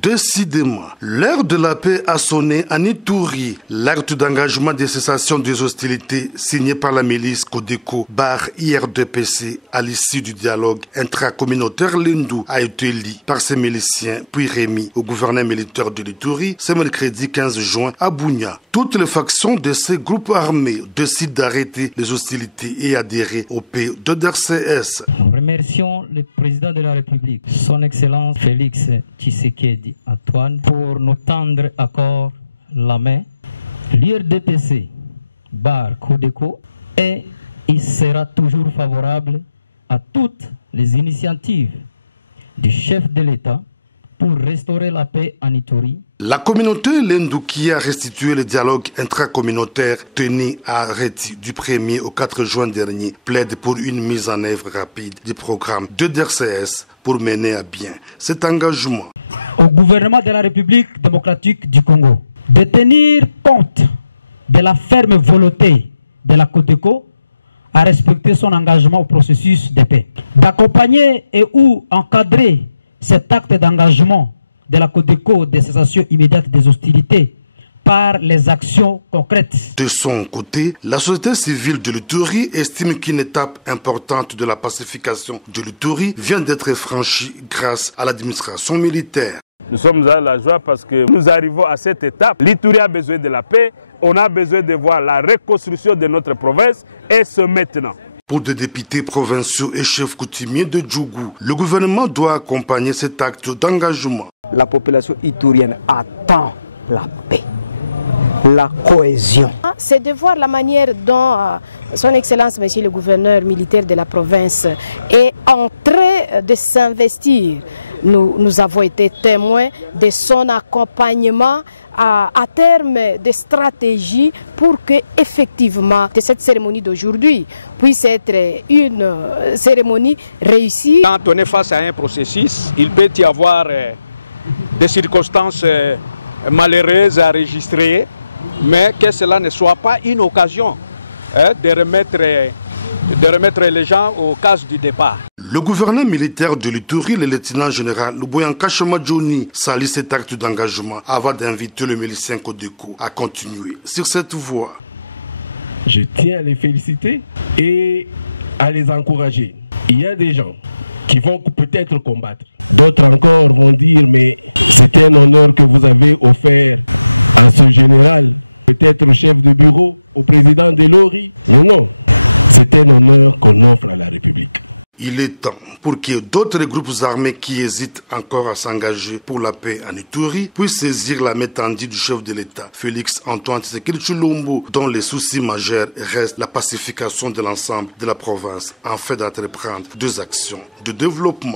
Décidément, l'heure de la paix a sonné à Ituri. L'acte d'engagement de cessation des hostilités signé par la milice Codeco barre IRDPC à l'issue du dialogue intracommunautaire Lendu a été lu par ses miliciens puis remis au gouverneur militaire de l'Ituri ce mercredi 15 juin à Bunia. Toutes les factions de ces groupes armés décident d'arrêter les hostilités et adhérer au P2RCS. Nous remercions le président de la République, son Excellence Félix Tshisekedi Antoine, pour nous tendre encore la main. L'IRDPC barre Codeco et il sera toujours favorable à toutes les initiatives du chef de l'État pour restaurer la paix en Ituri. La communauté Lendu qui a restitué le dialogue intracommunautaire tenu à Reti du 1er au 4 juin dernier plaide pour une mise en œuvre rapide du programme de DRCS pour mener à bien cet engagement. Au gouvernement de la République démocratique du Congo de tenir compte de la ferme volonté de la Codeco à respecter son engagement au processus de paix, d'accompagner et ou encadrer cet acte d'engagement de la Codeco de cessation immédiate des hostilités par les actions concrètes. De son côté, la société civile de l'Ituri estime qu'une étape importante de la pacification de l'Ituri vient d'être franchie grâce à l'administration militaire. Nous sommes à la joie parce que nous arrivons à cette étape. L'Ituri a besoin de la paix, on a besoin de voir la reconstruction de notre province et ce maintenant. Pour des députés provinciaux et chefs coutumiers de Djougou, le gouvernement doit accompagner cet acte d'engagement. La population iturienne attend la paix, la cohésion. C'est de voir la manière dont son Excellence, Monsieur le gouverneur militaire de la province, est en train de s'investir. Nous avons été témoins de son accompagnement à terme de stratégie pour que effectivement cette cérémonie d'aujourd'hui puisse être une cérémonie réussie. Quand on est face à un processus, il peut y avoir des circonstances malheureuses à enregistrer, mais que cela ne soit pas une occasion de remettre les gens aux cases du départ. Le gouverneur militaire de l'Ituri, le lieutenant général Luboyanka Chamadjoni, salue cet acte d'engagement avant d'inviter le milicien Codeco à continuer sur cette voie. Je tiens à les féliciter et à les encourager. Il y a des gens qui vont peut-être combattre. D'autres encore vont dire, mais c'est quel honneur que vous avez offert à ce général, peut-être le chef de bureau, au président de l'ORI. Non, c'est un honneur qu'on offre à la République. Il est temps pour que d'autres groupes armés qui hésitent encore à s'engager pour la paix en Ituri puissent saisir la main tendue du chef de l'État, Félix Antoine Tshisekedi Tshilombo, dont les soucis majeurs restent la pacification de l'ensemble de la province, en fait d'entreprendre deux actions de développement.